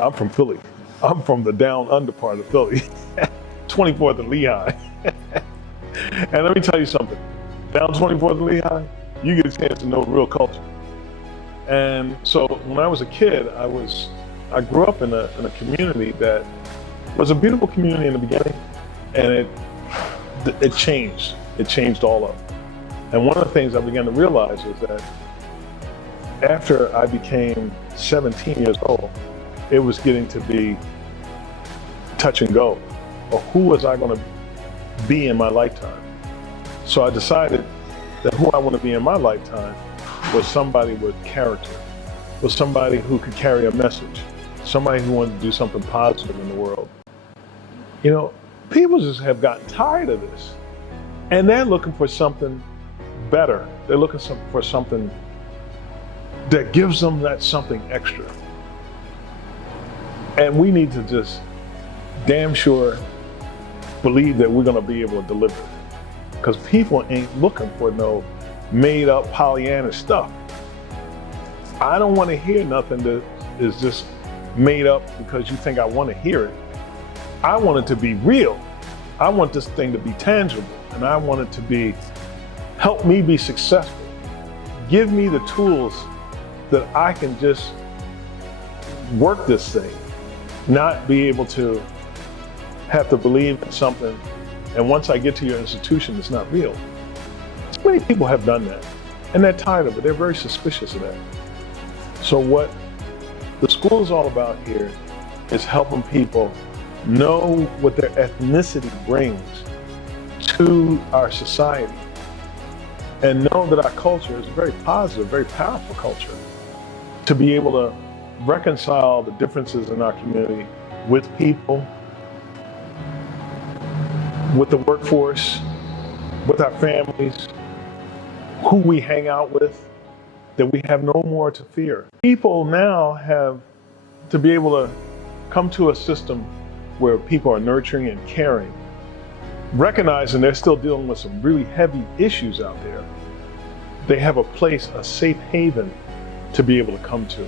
I'm from Philly. I'm from the down under part of Philly, 24th and Lehigh. And let me tell you something, down 24th and Lehigh, you get a chance to know real culture. And so when I was a kid, I grew up in a community that was a beautiful community in the beginning, and it changed. It changed all of it. And one of the things I began to realize is that after I became 17 years old, it was getting to be touch and go. Or who was I going to be in my lifetime? So I decided that who I want to be in my lifetime was somebody with character, was somebody who could carry a message, somebody who wanted to do something positive in the world. You know, people just have gotten tired of this, and they're looking for something better. They're looking for something that gives them that something extra. And we need to just damn sure believe that we're gonna be able to deliver. Because people ain't looking for no made up Pollyanna stuff. I don't wanna hear nothing that is just made up because you think I wanna hear it. I want it to be real. I want this thing to be tangible, and I want it to help me be successful. Give me the tools that I can just work this thing, not be able to have to believe in something, and once I get to your institution, it's not real. So many people have done that, and they're tired of it. They're very suspicious of that. So what the school is all about here is helping people know what their ethnicity brings to our society, and know that our culture is a very positive, very powerful culture, to be able to reconcile the differences in our community with people, with the workforce, with our families, who we hang out with, that we have no more to fear. People now have to be able to come to a system where people are nurturing and caring, recognizing they're still dealing with some really heavy issues out there. They have a place, a safe haven to be able to come to.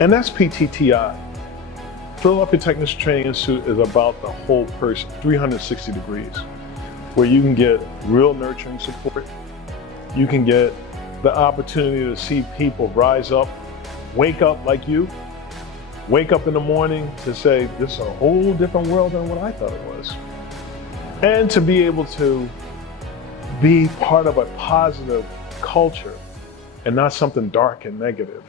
And that's PTTI. Philadelphia Technician Training Institute is about the whole person, 360 degrees, where you can get real nurturing support. You can get the opportunity to see people rise up, wake up like you, wake up in the morning to say, this is a whole different world than what I thought it was. And to be able to be part of a positive culture and not something dark and negative.